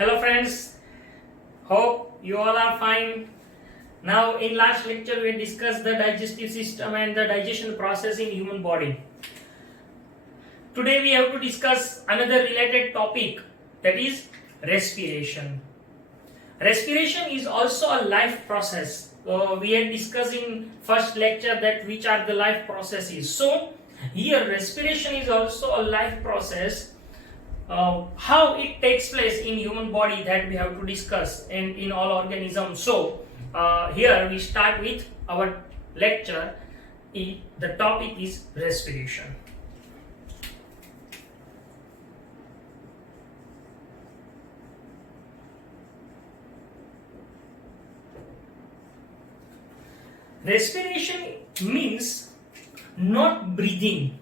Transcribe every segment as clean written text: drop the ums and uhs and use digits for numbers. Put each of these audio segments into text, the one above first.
Hello friends, hope you all are fine. Now in last lecture we discussed the digestive system and the digestion process in human body. Today we have to discuss another related topic, that is respiration. Respiration is also a life process. We had discussed in first lecture that which are the life processes. So here respiration is also a life process. How it takes place in human body, that we have to discuss, and in all organisms. So here we start with our lecture. The topic is respiration. Respiration means not breathing.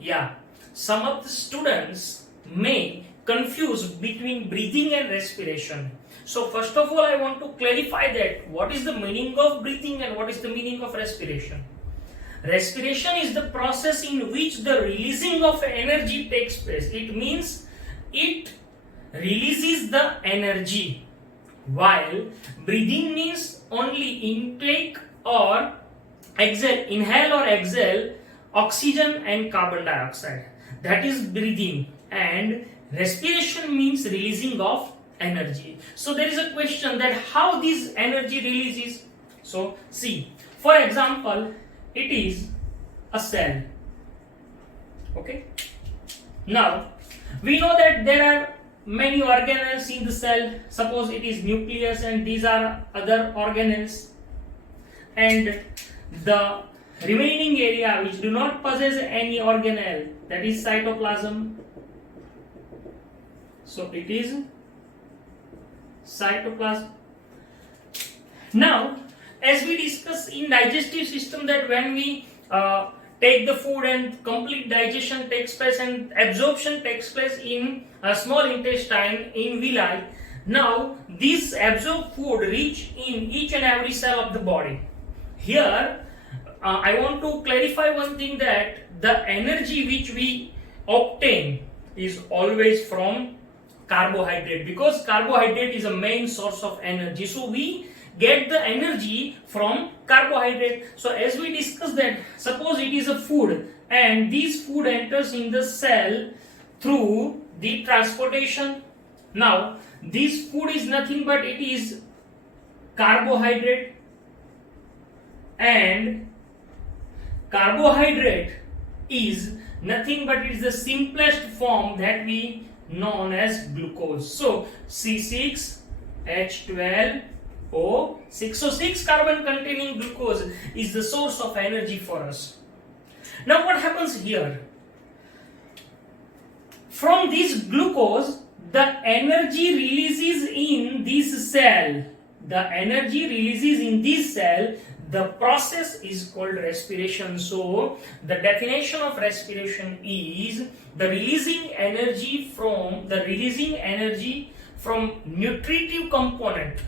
Yeah, some of the students may confuse between breathing and respiration. So first of all, I want to clarify that what is the meaning of breathing and what is the meaning of respiration. Respiration is the process in which the releasing of energy takes place. It means it releases the energy, while breathing means only intake or inhale or exhale oxygen and carbon dioxide. That is breathing. And respiration means releasing of energy. So there is a question that how this energy releases. So see, for example, it is a cell. Okay. Now we know that there are many organelles in the cell. Suppose it is nucleus and these are other organelles, and the remaining area which do not possess any organelle, that is cytoplasm. So it is cytoplasm. Now, as we discussed in digestive system, that when we take the food and complete digestion takes place and absorption takes place in a small intestine in villi. Now, this absorbed food reach in each and every cell of the body. Here, I want to clarify one thing, that the energy which we obtain is always from carbohydrate, because carbohydrate is a main source of energy. So we get the energy from carbohydrate. So as we discussed that, suppose it is a food and this food enters in the cell through the transportation. Now this food is nothing but it is carbohydrate, and carbohydrate is nothing but it is the simplest form that we known as glucose. So C6H12O6. So 6 carbon containing glucose is the source of energy for us. Now what happens here? From this glucose, the energy releases in this cell. The energy releases in this cell. The process is called respiration. So the definition of respiration is the releasing energy from nutritive component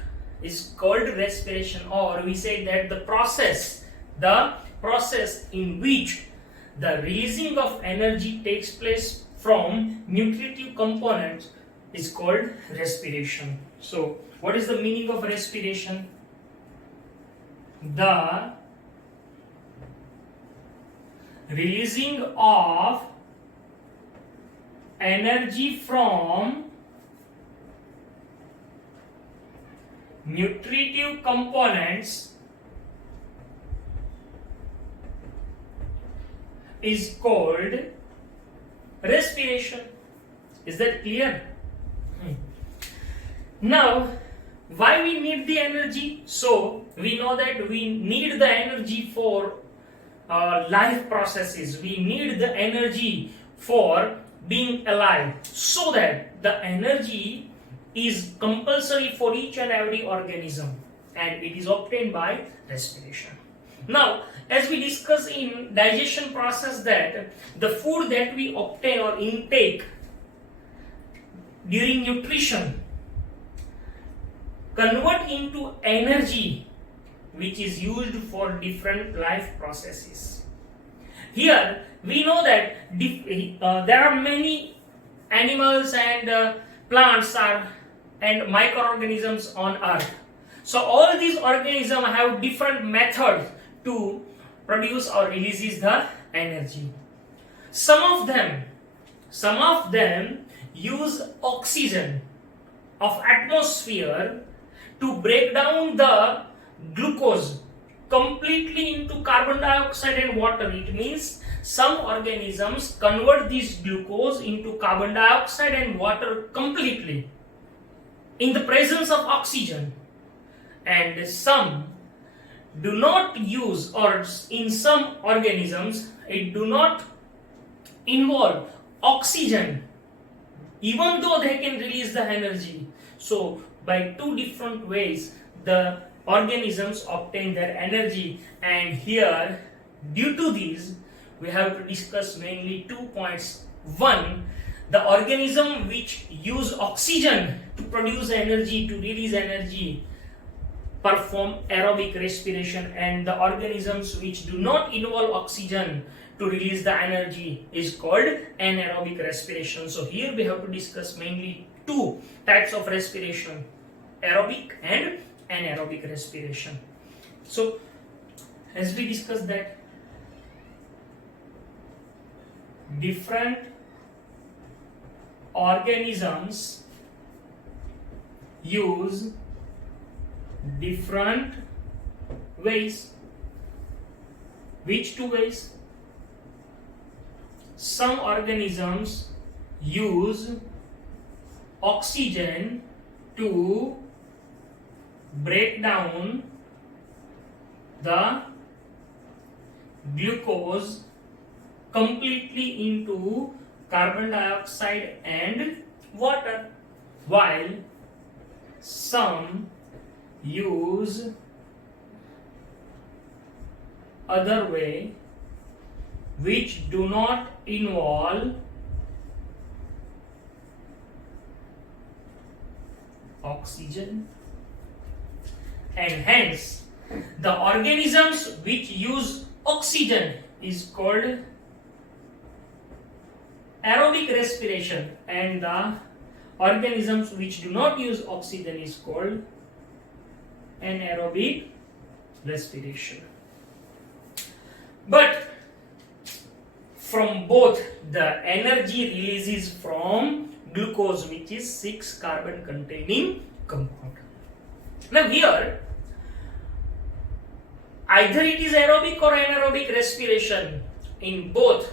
is called respiration, or we say that the process in which the releasing of energy takes place from nutritive components is called respiration. So what is the meaning of respiration? The releasing of energy from nutritive components is called respiration. Is that clear? Now, why we need the energy? So we know that we need the energy for life processes. We need the energy for being alive, so that the energy is compulsory for each and every organism, and it is obtained by respiration. Now, as we discuss in digestion process, that the food that we obtain or intake during nutrition convert into energy which is used for different life processes. Here we know that there are many animals and plants are and microorganisms on earth. So all these organisms have different methods to produce or releases the energy. Some of them use oxygen of atmosphere to break down the glucose completely into carbon dioxide and water. It means some organisms convert this glucose into carbon dioxide and water completely in the presence of oxygen, and some do not use, or in some organisms it do not involve oxygen even though they can release the energy. So by two different ways the organisms obtain their energy, and here due to these we have to discuss mainly 2 points. One, the organism which use oxygen to produce energy, to release energy, perform aerobic respiration, and the organisms which do not involve oxygen to release the energy is called anaerobic respiration. So here we have to discuss mainly two types of respiration, aerobic and anaerobic respiration. So as we discussed that different organisms use different ways. Which two ways? Some organisms use oxygen to break down the glucose completely into carbon dioxide and water, while some use other way which do not involve oxygen, and hence the organisms which use oxygen is called aerobic respiration, and the organisms which do not use oxygen is called anaerobic respiration. But from both, the energy releases from glucose, which is 6 carbon containing compound. Now here either it is aerobic or anaerobic respiration, in both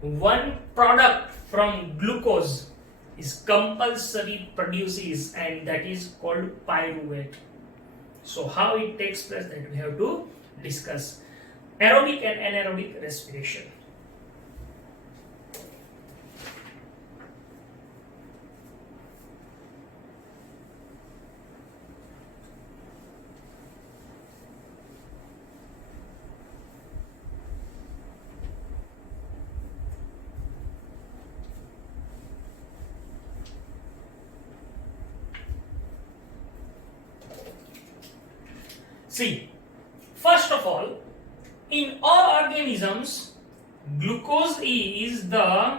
one product from glucose is compulsory produces, and that is called pyruvate. So how it takes place, that we have to discuss. Aerobic and anaerobic respiration. See, first of all, in all organisms, glucose is the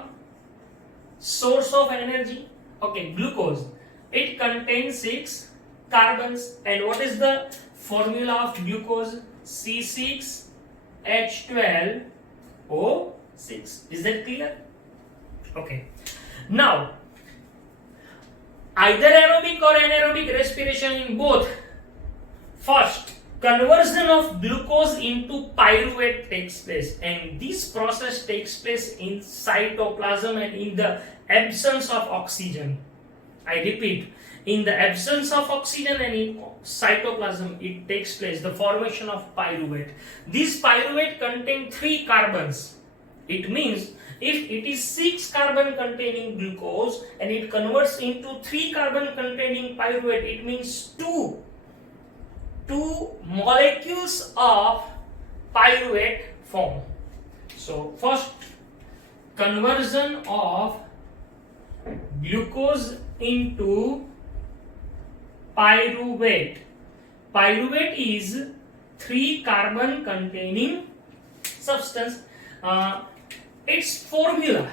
source of energy. Okay, glucose. It contains 6 carbons. And what is the formula of glucose? C6H12O6. Is that clear? Okay. Now, either aerobic or anaerobic respiration, in both, first, conversion of glucose into pyruvate takes place, and this process takes place in cytoplasm and in the absence of oxygen. I repeat, in the absence of oxygen and in cytoplasm it takes place the formation of pyruvate. This pyruvate contains 3 carbons. It means if it is 6 carbon containing glucose and it converts into 3 carbon containing pyruvate, it means two molecules of pyruvate form. So first, conversion of glucose into pyruvate. Pyruvate is 3 carbon containing substance. Its formula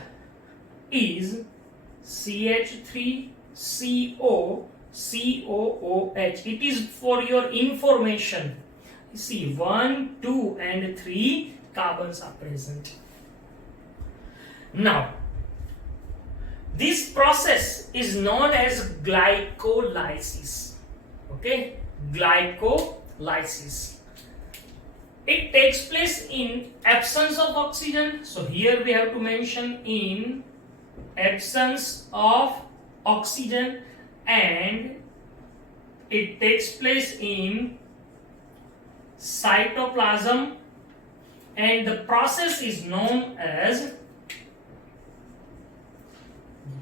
is CH3 COOH. It is for your information. See, 1, 2 and 3 carbons are present. Now, this process is known as glycolysis. Okay, glycolysis. It takes place in absence of oxygen. So here we have to mention in absence of oxygen, and it takes place in cytoplasm, and the process is known as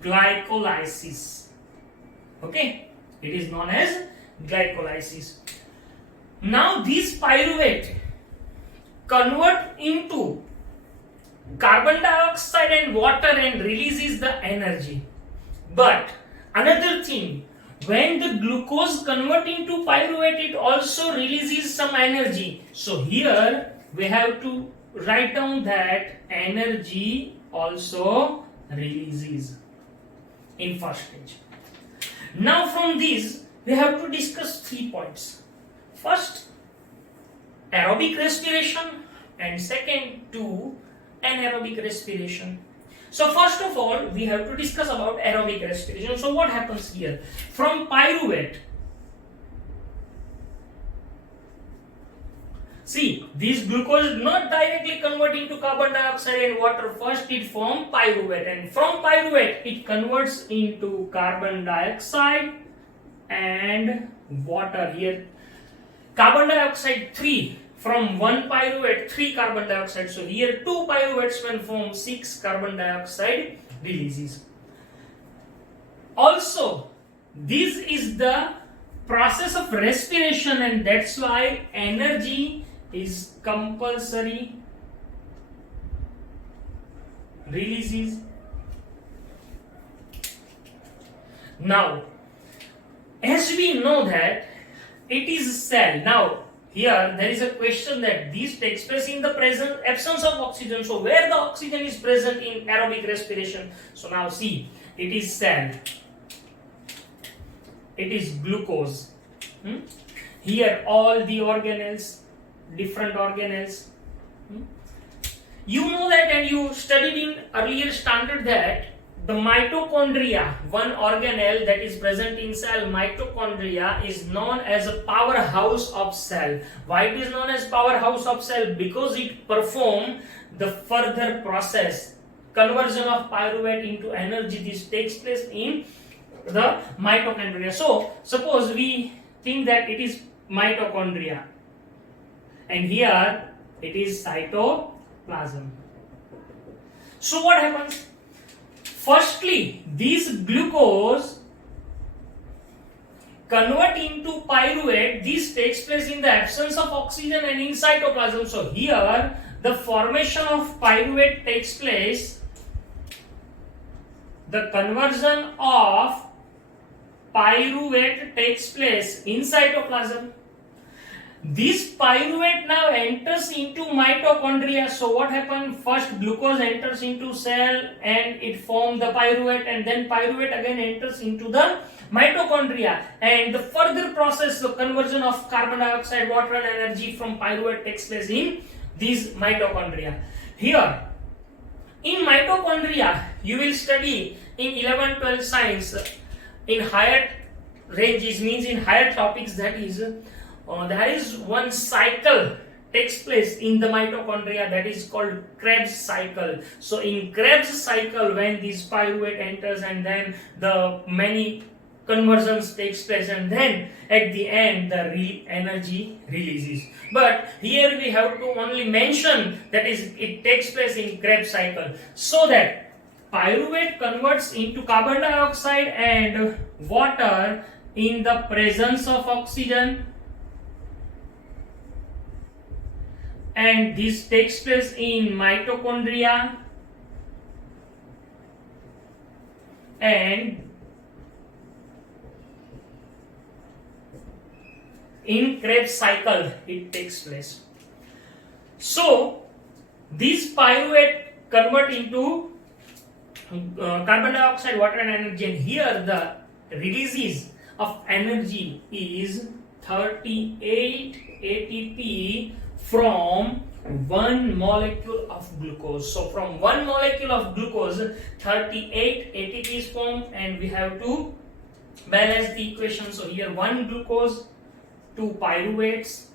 glycolysis. Okay, it is known as glycolysis. Now these pyruvate convert into carbon dioxide and water and releases the energy. But another thing, when the glucose convert into pyruvate, it also releases some energy. So here we have to write down that energy also releases in first stage. Now from this we have to discuss 3 points. First, aerobic respiration, and second, to anaerobic respiration. So first of all, we have to discuss about aerobic respiration. So what happens here? From pyruvate, see, this glucose is not directly converting to carbon dioxide and water. First it forms pyruvate, and from pyruvate it converts into carbon dioxide and water. Here carbon dioxide 3, from 1 pyruvate 3 carbon dioxide. So here 2 pyruvates when form 6 carbon dioxide releases. Also, this is the process of respiration, and that's why energy is compulsory releases. Now, as we know that it is cell. Now, here there is a question that this takes place in the present absence of oxygen. So, where the oxygen is present in aerobic respiration? So, now see, it is cell. It is glucose. Here, all the organelles, different organelles. You know that, and you studied in earlier standard that the mitochondria, one organelle that is present in cell, mitochondria, is known as a powerhouse of cell. Why it is known as powerhouse of cell? Because it performs the further process, conversion of pyruvate into energy. This takes place in the mitochondria. So, suppose we think that it is mitochondria, and here it is cytoplasm. So, what happens? Firstly, this glucose convert into pyruvate. This takes place in the absence of oxygen and in cytoplasm. So here the formation of pyruvate takes place. The conversion of pyruvate takes place in cytoplasm. This pyruvate now enters into mitochondria. So what happened? First glucose enters into cell and it forms the pyruvate, and then pyruvate again enters into the mitochondria, and the further process, the conversion of carbon dioxide, water and energy from pyruvate takes place in these mitochondria. Here in mitochondria you will study in 11-12 science in higher ranges, means in higher topics, that is there is one cycle takes place in the mitochondria that is called Krebs cycle. So in Krebs cycle, when this pyruvate enters and then the many conversions takes place, and then at the end the energy releases. But here we have to only mention that is it takes place in Krebs cycle, so that pyruvate converts into carbon dioxide and water in the presence of oxygen, and this takes place in mitochondria, and in Krebs cycle it takes place. So this pyruvate convert into carbon dioxide, water and energy, and here the releases of energy is 38 ATP from one molecule of glucose. So from one molecule of glucose, 38 ATP is formed, and we have to balance the equation. So here 1 glucose, 2 pyruvates,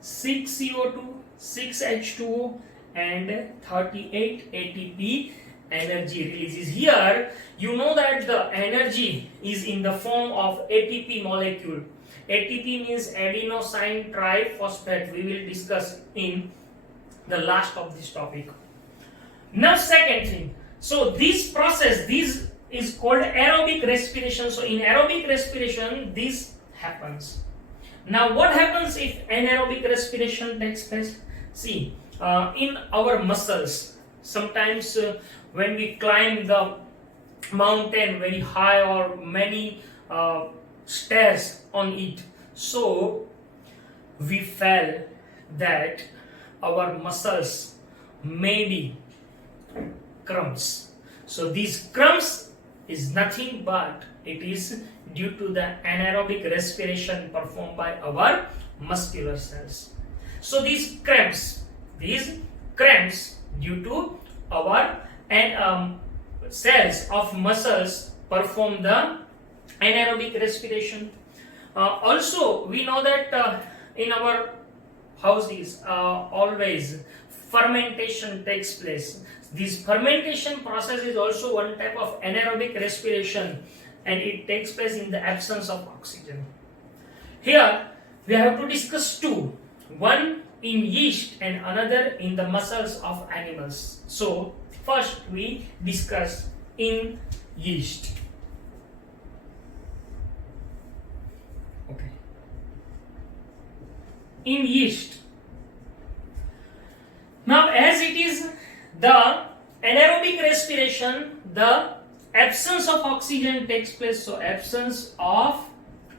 6 CO2, 6 H2O, and 38 ATP energy releases. Here you know that the energy is in the form of ATP molecule. ATP means adenosine triphosphate. We will discuss in the last of this topic. Now second thing, so this process, this is called aerobic respiration. So in aerobic respiration this happens. Now what happens if anaerobic respiration takes place? See, in our muscles, sometimes when we climb the mountain very high or many stairs on it, so we felt that our muscles may be cramps. So these cramps is nothing but it is due to the anaerobic respiration performed by our muscular cells. So these cramps due to our cells of muscles perform the anaerobic respiration. Also we know that in our houses always fermentation takes place. This fermentation process is also one type of anaerobic respiration, and it takes place in the absence of oxygen. Here we have to discuss two, one in yeast and another in the muscles of animals. So first we discuss in yeast. Okay. In yeast. Now as it is the anaerobic respiration, the absence of oxygen takes place. So absence of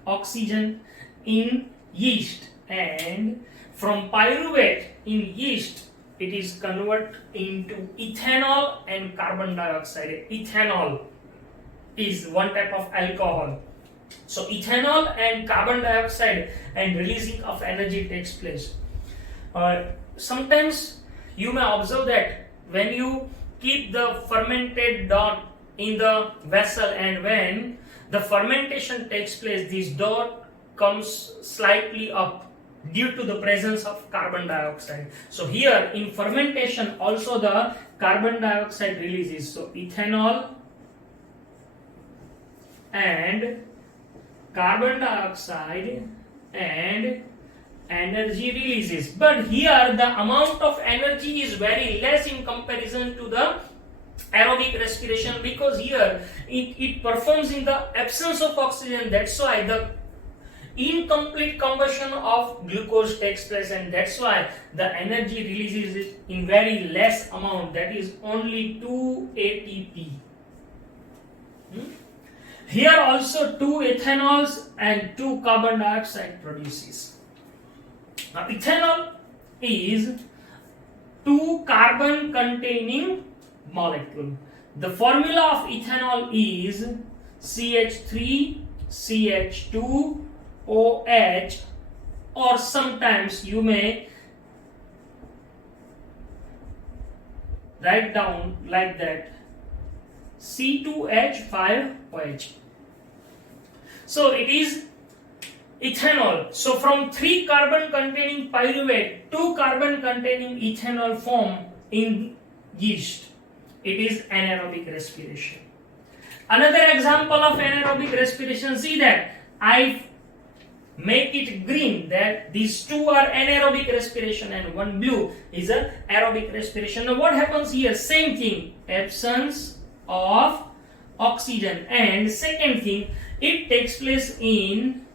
oxygen in yeast, and from pyruvate in yeast it is converted into ethanol and carbon dioxide. Ethanol is one type of alcohol. So ethanol and carbon dioxide and releasing of energy takes place. Sometimes you may observe that when you keep the fermented dough in the vessel, and when the fermentation takes place, this dough comes slightly up due to the presence of carbon dioxide. So here in fermentation also the carbon dioxide releases. So ethanol and carbon dioxide and energy releases. But here the amount of energy is very less in comparison to the aerobic respiration, because here it performs in the absence of oxygen. That's why the incomplete combustion of glucose takes place, and that's why the energy releases it in very less amount, that is only 2 ATP. Here also 2 ethanols and 2 carbon dioxide produces. Now ethanol is 2 carbon containing molecule. The formula of ethanol is CH3 CH2 OH, or sometimes you may write down like that, C2H5OH. So it is ethanol. So from 3 carbon containing pyruvate, 2 carbon containing ethanol form in yeast. It is anaerobic respiration. Another example of anaerobic respiration, see that I make it green, that these two are anaerobic respiration and one blue is a aerobic respiration. Now what happens here? Same thing, absence of oxygen, and second thing, it takes place in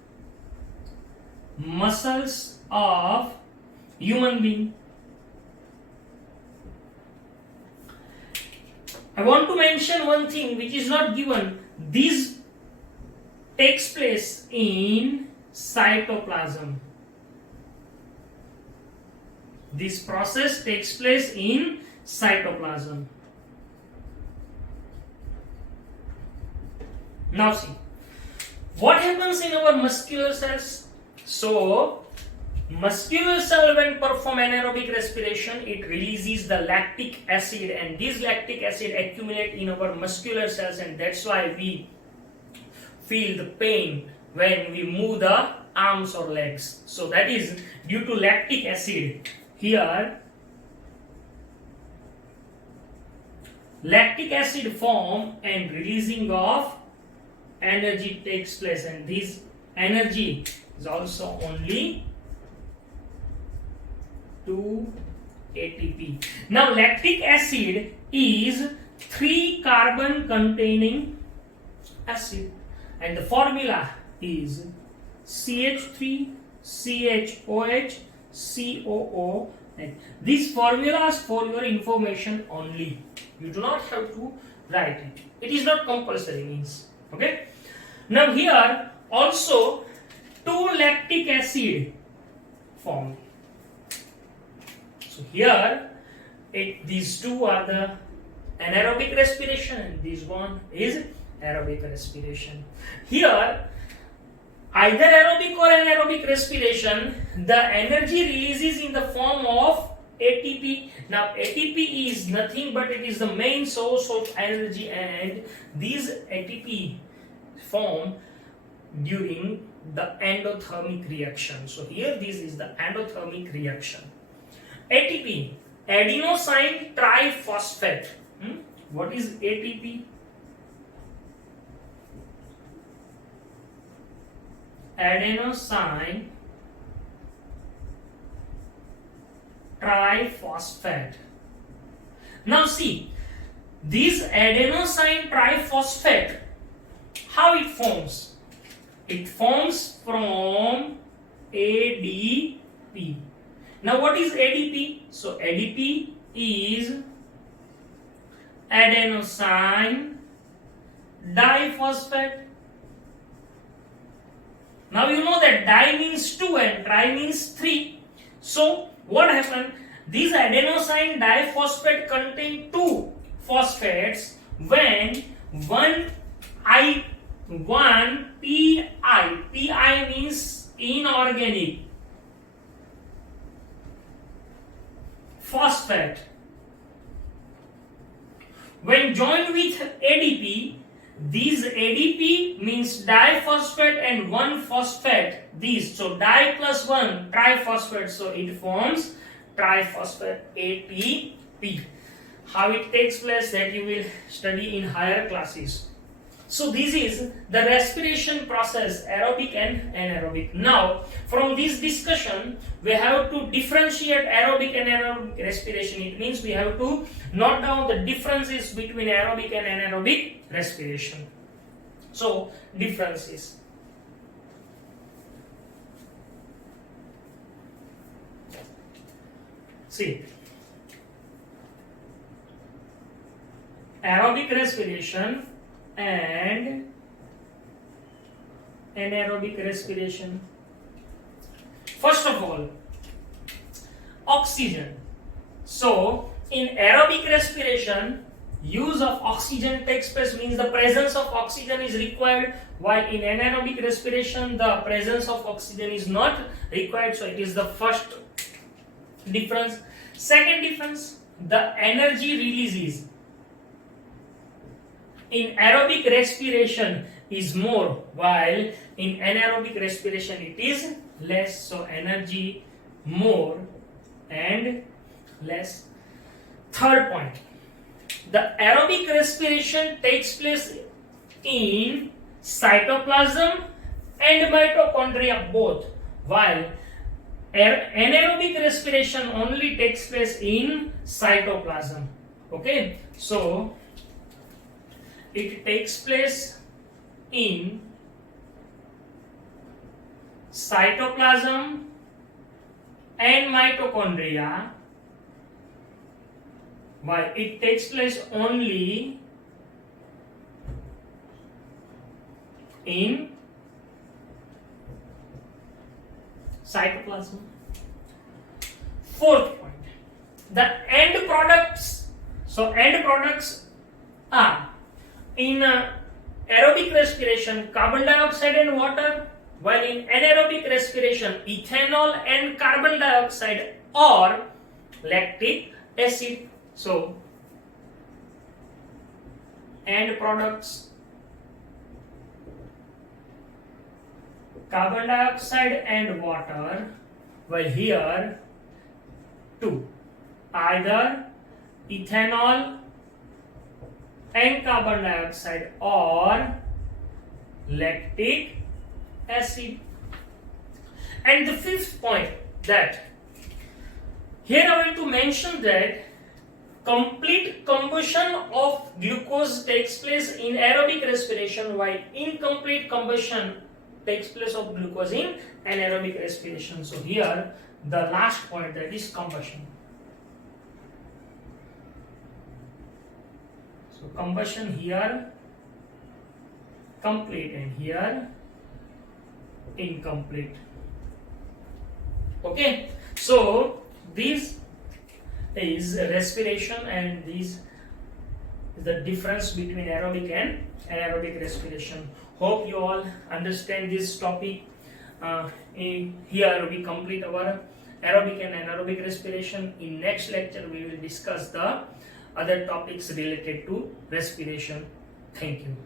muscles of human being. I want to mention one thing which is not given. This takes place in cytoplasm. This process takes place in cytoplasm. Now see, What happens in our muscular cells? So, muscular cell when perform anaerobic respiration, it releases the lactic acid, and this lactic acid accumulate in our muscular cells, and that's why we feel the pain when we move the arms or legs. So that is due to lactic acid. Here lactic acid form and releasing of energy takes place, and this energy is also only 2 ATP. Now lactic acid is 3 carbon containing acid, and the formula is CH3 CHOH COO. These formulas for your information only. You do not have to write it. It is not compulsory means. Okay. Now here also 2 lactic acid formed. So here these two are the anaerobic respiration, and this one is aerobic respiration. Here either aerobic or anaerobic respiration, the energy releases in the form of ATP. Now ATP is nothing but it is the main source of energy, and these ATP form during the endothermic reaction. So here this is the endothermic reaction. ATP, adenosine triphosphate. What is ATP? Adenosine triphosphate. Now see, this adenosine triphosphate, how it forms? It forms from ADP. Now what is ADP? So ADP is adenosine diphosphate. Now you know that di means 2 and tri means 3. So what happened? These adenosine diphosphate contain 2 phosphates when one pi means inorganic phosphate. When joined with ADP, these ADP means diphosphate and 1 phosphate. These, so di plus 1 triphosphate, so it forms triphosphate ATP. How it takes place that you will study in higher classes. So this is the respiration process, aerobic and anaerobic. Now from this discussion we have to differentiate aerobic and anaerobic respiration. It means we have to note down the differences between aerobic and anaerobic respiration. So differences. See, aerobic respiration and anaerobic respiration. First of all, oxygen. So in aerobic respiration, use of oxygen takes place, means the presence of oxygen is required, while in anaerobic respiration the presence of oxygen is not required. So it is the first difference. Second difference, the energy releases in aerobic respiration is more, while in anaerobic respiration it is less. So energy more and less. Third point, the aerobic respiration takes place in cytoplasm and mitochondria both, while anaerobic respiration only takes place in cytoplasm. Okay, so it takes place in cytoplasm and mitochondria, while it takes place only in cytoplasm. Fourth point, the end products. So end products are in aerobic respiration, carbon dioxide and water, while in anaerobic respiration, ethanol and carbon dioxide or lactic acid. So, end products, carbon dioxide and water, while here two, either ethanol and carbon dioxide or lactic acid. And the fifth point, that here I want to mention that complete combustion of glucose takes place in aerobic respiration, while incomplete combustion takes place of glucose in anaerobic respiration. So here the last point, that is combustion. So combustion here complete and here incomplete. Okay, so this is respiration and this is the difference between aerobic and anaerobic respiration. Hope you all understand this topic. Here we complete our aerobic and anaerobic respiration. In next lecture we will discuss the other topics related to respiration. Thank you.